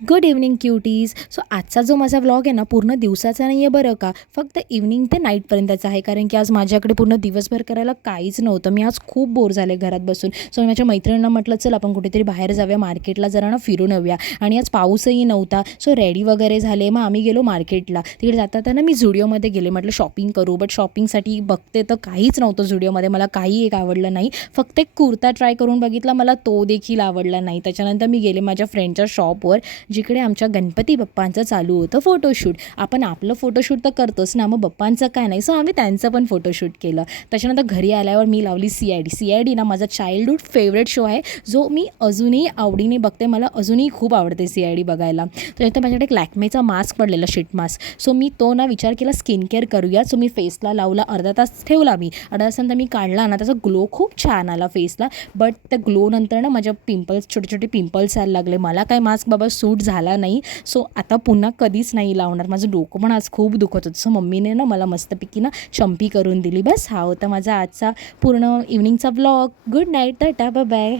Good evening cuties. So आजचा जो माझा व्लॉग आहे ना पूर्ण दिवसाचा नाही आहे बरं का, फक्त इव्हनिंग ते नाईटपर्यंतचा आहे. कारण की आज माझ्याकडे पूर्ण दिवसभर करायला काहीच नव्हतं. मी आज खूप बोर झाले घरात बसून. सो मी माझ्या मैत्रिणींना म्हटलं चल आपण कुठेतरी बाहेर जाऊया, मार्केटला जरा ना फिरून येऊया. आणि आज पाऊसही नव्हता. सो रेडी वगैरे झाले, मग आम्ही गेलो मार्केटला. तिकडे जाता मी झुडिओमध्ये गेले, म्हटलं शॉपिंग करू. बट शॉपिंगसाठी बघते तर काहीच नव्हतं झुडिओमध्ये. मला काही एक आवडलं नाही. फक्त एक कुर्ता ट्राय करून बघितला, मला तो देखील आवडला नाही. त्याच्यानंतर मी गेले माझ्या फ्रेंडच्या शॉपवर, जिकडे आमच्या गणपती बाप्पांचं चालू होतं फोटोशूट. आपण आपलं फोटोशूट तर करतोच ना, मग बाप्पांचं काय नाही. सो आम्ही त्यांचं पण फोटोशूट केलं. त्याच्यानंतर घरी आल्यावर मी लावली CID ना माझा चाइल्डहूड फेवरेट शो आहे, जो मी अजूनही आवडीने बघते. मला अजूनही खूप आवडते CID बघायला. त्याच्यानंतर माझ्याकडे एक लॅक्मेचा मास्क पडलेला, शीट मास्क. सो मी तो ना विचार केला स्किन केअर करूया. सो मी फेसला लावला, अर्धा तास ठेवला. मी अर्धा तासानंतर मी काढला ना, त्याचा ग्लो खूप छान आला फेसला. बट त्या ग्लोनंतर ना माझ्या पिंपल्स, छोटे छोटे पिंपल्स यायला लागले. मला काय मास्क बाबा सूट झाला नाही. सो आता पुन्हा कधीच नाही लावणार. माझं डोकं पण आज खूप दुखत होतं. सो मम्मीने ना मला मस्तपैकी ना चंपी करून दिली. बस हा होता माझा आजचा पूर्ण इव्हनिंगचा vlog. Good night, tata, bye bye.